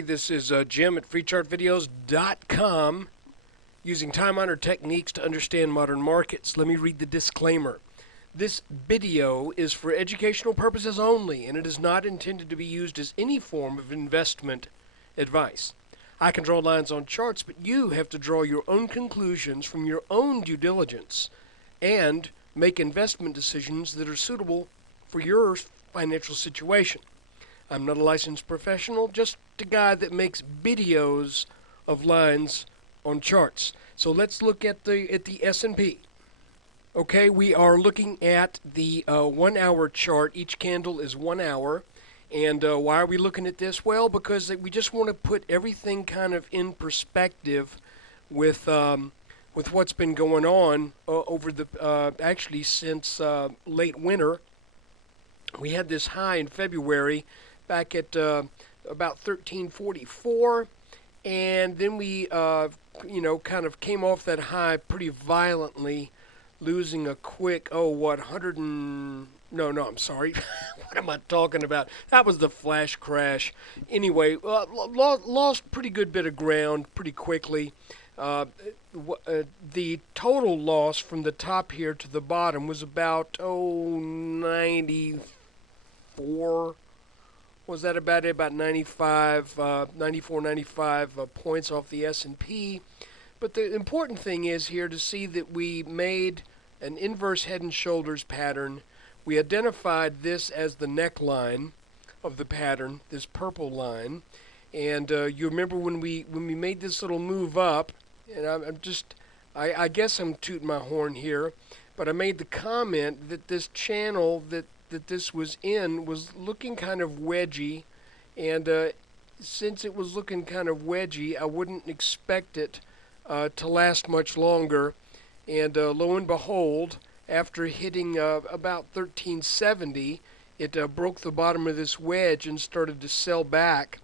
This is Jim at freechartvideos.com, using time-honored techniques to understand modern markets. Let me read the disclaimer. This video is for educational purposes only, and it is not intended to be used as any form of investment advice. I can draw lines on charts, but you have to draw your own conclusions from your own due diligence and make investment decisions that are suitable for your financial situation. I'm not a licensed professional, just a guy that makes videos of lines on charts. So let's look at the S&P. Okay, we are looking at the 1 hour chart. Each candle is 1 hour. And why are we looking at this? Well, because we just want to put everything kind of in perspective with what's been going on over the actually since late winter. We had this high in February back at about 1344, and then we kind of came off that high pretty violently, losing a quick 100 and I'm sorry. What am I talking about? That was the flash crash. Anyway, lost pretty good bit of ground pretty quickly. The total loss from the top here to the bottom was about 94. Was that about it? About 95, 94, 95 points off the S&P. But the important thing is here to see that we made an inverse head and shoulders pattern. We identified this as the neckline of the pattern, this purple line. And you remember when we made this little move up, and I guess I'm tooting my horn here, but I made the comment that this channel that this was in was looking kind of wedgy, and since it was looking kind of wedgy, I wouldn't expect it to last much longer. And lo and behold, after hitting about 1370, it broke the bottom of this wedge and started to sell back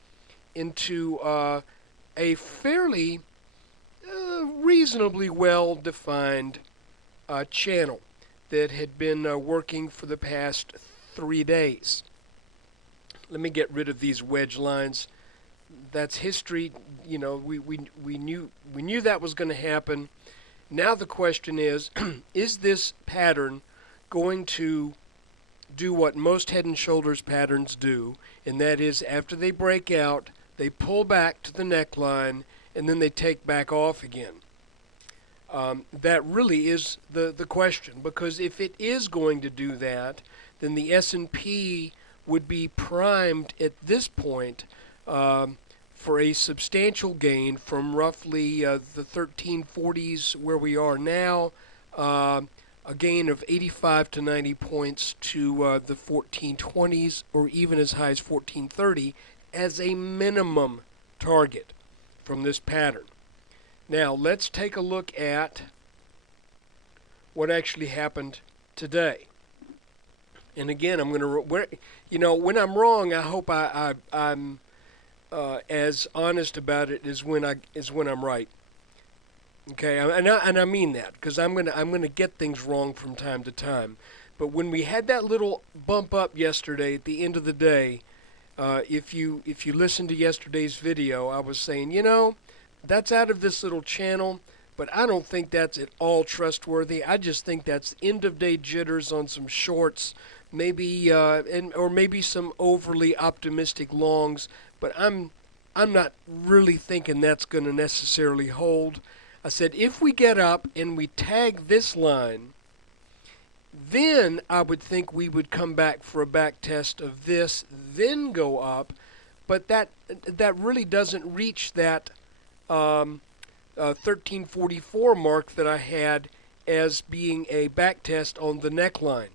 into a fairly reasonably well-defined channel that had been working for the past 3 days. Let me get rid of these wedge lines. That's history. You know, we knew that was going to happen. Now the question is this pattern going to do what most head and shoulders patterns do, and that is after they break out, they pull back to the neckline, and then they take back off again? That really is the question, because if it is going to do that, then the S&P would be primed at this point for a substantial gain from roughly the 1340s where we are now, a gain of 85 to 90 points to the 1420s, or even as high as 1430 as a minimum target from this pattern. Now, let's take a look at what actually happened today. And again, I'm going to, when I'm wrong, I hope I'm as honest about it as when I'm right. Okay, and I mean that, because I'm gonna get things wrong from time to time. But when we had that little bump up yesterday at the end of the day, if you listen to yesterday's video, I was saying, that's out of this little channel, but I don't think that's at all trustworthy. I just think that's end-of-day jitters on some shorts, maybe or maybe some overly optimistic longs. But I'm not really thinking that's going to necessarily hold. I said if we get up and we tag this line, then I would think we would come back for a back test of this, then go up. But that really doesn't reach that 1344 mark that I had as being a back test on the neckline.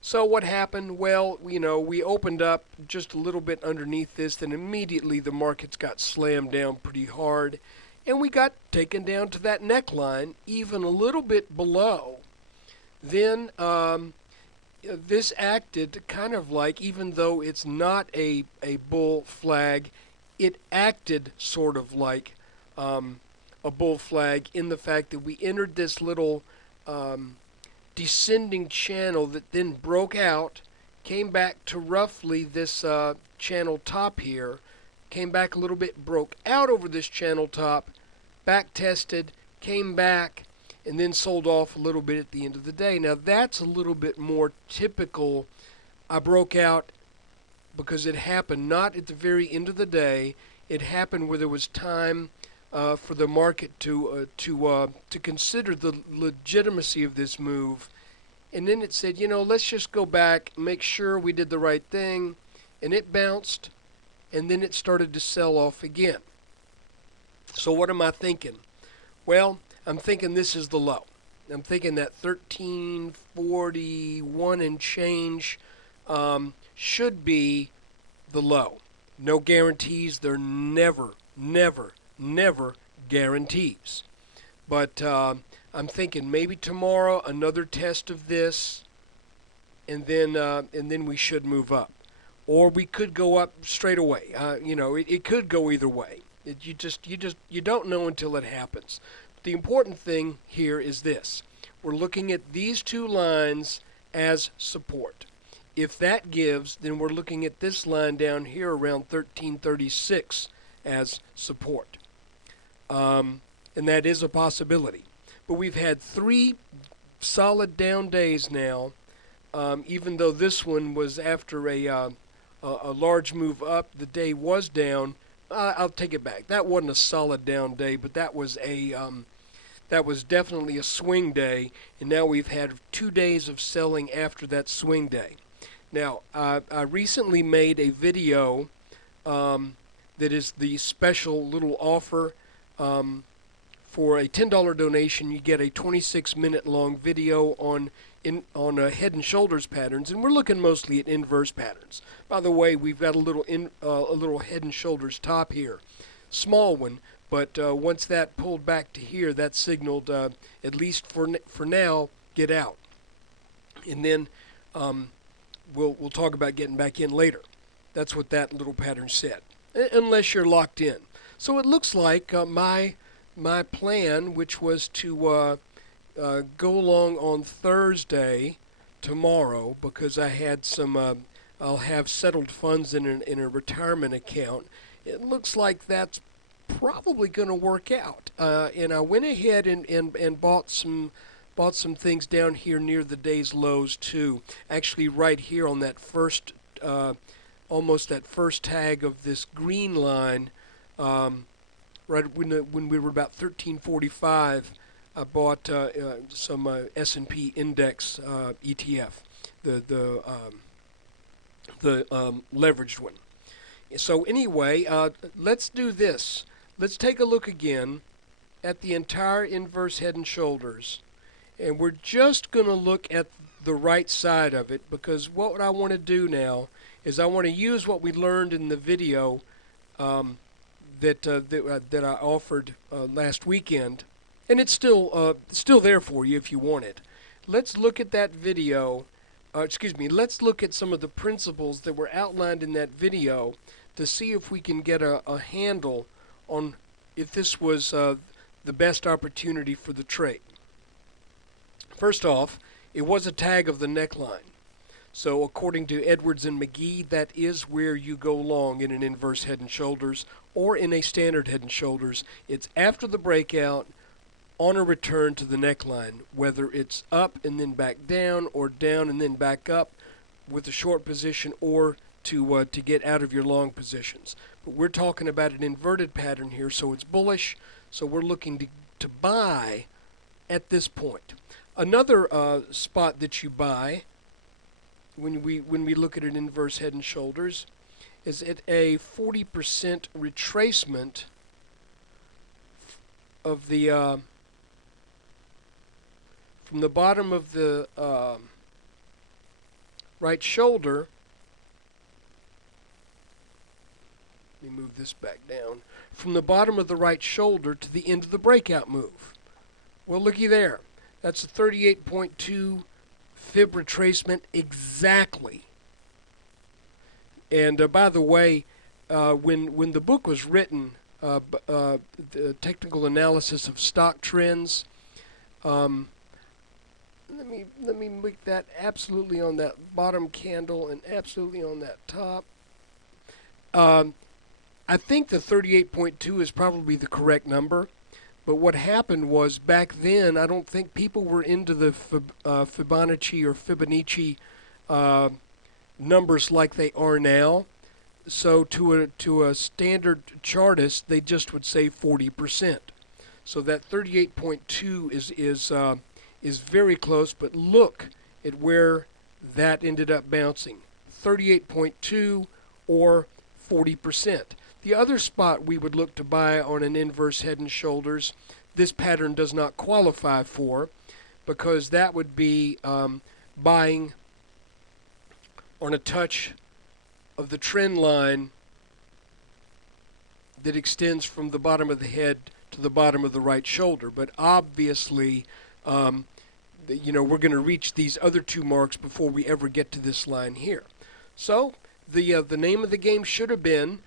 So what happened? Well, we opened up just a little bit underneath this, then immediately the markets got slammed down pretty hard, and we got taken down to that neckline, even a little bit below. Then this acted kind of like, even though it's not a bull flag, it acted sort of like a bull flag in the fact that we entered this little descending channel that then broke out, came back to roughly this channel top here, came back a little bit, broke out over this channel top, back tested, came back, and then sold off a little bit at the end of the day. Now that's a little bit more typical. I broke out because it happened not at the very end of the day. It happened where there was time for the market to consider the legitimacy of this move, and then it said, you know, let's just go back, make sure we did the right thing, and it bounced, and then it started to sell off again. So what am I thinking? Well, I'm thinking this is the low. I'm thinking that 1341 and change should be the low. No guarantees. They're never guarantees. But I'm thinking maybe tomorrow another test of this, and then we should move up, or we could go up straight away. You know, it could go either way. You don't know until it happens. The important thing here is this: we're looking at these two lines as support. If that gives, then we're looking at this line down here around 1336 as support. And that is a possibility. But we've had 3 solid down days now, even though this one was after a large move up. The day was down. I'll take it back. That wasn't a solid down day, but that was definitely a swing day, and now we've had 2 days of selling after that swing day. Now, I recently made a video that is the special little offer. For a $10 donation, you get a 26-minute long video on head and shoulders patterns, and we're looking mostly at inverse patterns. By the way, we've got a little head and shoulders top here, small one, but once that pulled back to here, that signaled at least for now, get out, and then we'll talk about getting back in later. That's what that little pattern said, unless you're locked in. So it looks like my plan, which was to go along on Thursday, tomorrow, because I had some, I'll have settled funds in a retirement account. It looks like that's probably going to work out. And I went ahead and bought some things down here near the day's lows too. Actually, right here on that first, almost that first tag of this green line. Right when we were about 1345, I bought some S&P index ETF, the leveraged one. So anyway, let's do this. Let's take a look again at the entire inverse head and shoulders, and we're just going to look at the right side of it, because what I want to do is I want to use what we learned in the video that I offered last weekend, and it's still there for you if you want it. Let's look at that video. Let's look at some of the principles that were outlined in that video to see if we can get a handle on if this was the best opportunity for the trade. First off, it was a tag of the neckline. So according to Edwards and McGee, that is where you go long in an inverse head and shoulders or in a standard head and shoulders. It's after the breakout on a return to the neckline, whether it's up and then back down or down and then back up with a short position, or to get out of your long positions. But we're talking about an inverted pattern here, so it's bullish. So we're looking to buy at this point. Another spot that you buy when we look at an inverse head and shoulders is at a 40% retracement of the from the bottom of the right shoulder. Let me move this back down. From the bottom of the right shoulder to the end of the breakout move. Well, looky there. That's a 38.2 fib retracement exactly. And by the way, when the book was written, the technical analysis of stock trends, let me make that absolutely on that bottom candle and absolutely on that top. I think the 38.2 is probably the correct number. But what happened was back then, I don't think people were into the Fibonacci uh, numbers like they are now. So to a standard chartist, they just would say 40%. So that 38.2 is very close. But look at where that ended up bouncing: 38.2 or 40%. The other spot we would look to buy on an inverse head and shoulders, this pattern does not qualify for, because that would be buying on a touch of the trend line that extends from the bottom of the head to the bottom of the right shoulder. But obviously, we're going to reach these other two marks before we ever get to this line here. So the name of the game should have been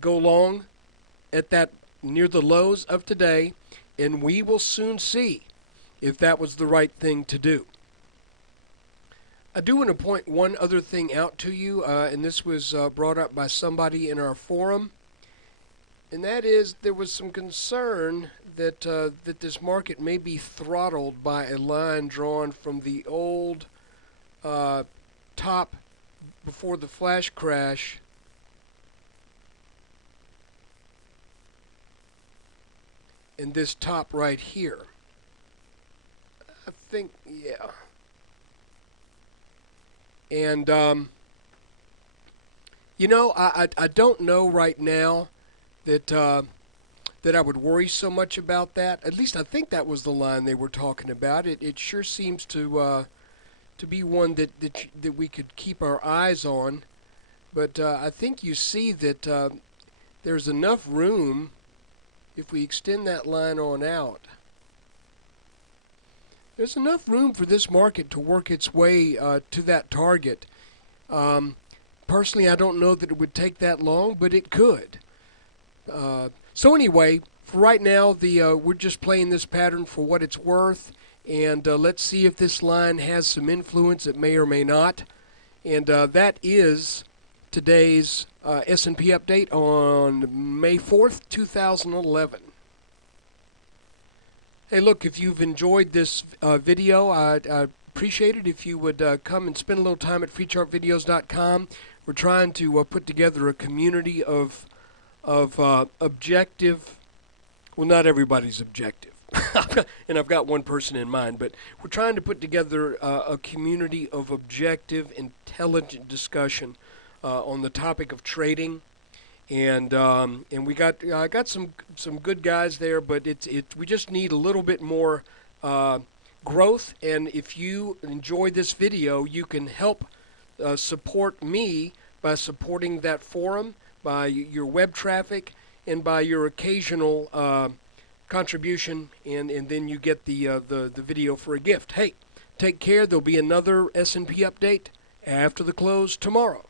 go long at that near the lows of today, and we will soon see if that was the right thing to do. I do want to point one other thing out to you, and this was brought up by somebody in our forum, and that is there was some concern that that this market may be throttled by a line drawn from the old top before the flash crash in this top right here. I think, yeah. And, I don't know right now that that I would worry so much about that. At least I think that was the line they were talking about. It sure seems to be one that we could keep our eyes on. But I think you see that there's enough room if we extend that line on out. There's enough room for this market to work its way to that target. Personally, I don't know that it would take that long, but it could. So anyway, for right now, we're just playing this pattern for what it's worth, and let's see if this line has some influence. It may or may not. And that is today's S&P update on May 4th, 2011. Hey, look, if you've enjoyed this video, I'd appreciate it if you would come and spend a little time at freechartvideos.com. We're trying to put together a community of objective, well, not everybody's objective, and I've got one person in mind, but we're trying to put together a community of objective, intelligent discussion on the topic of trading. And we got some good guys there, but we just need a little bit more growth. And if you enjoy this video, you can help support me by supporting that forum, by your web traffic, and by your occasional contribution, and then you get the video for a gift. Hey, take care. There'll be another S&P update after the close tomorrow.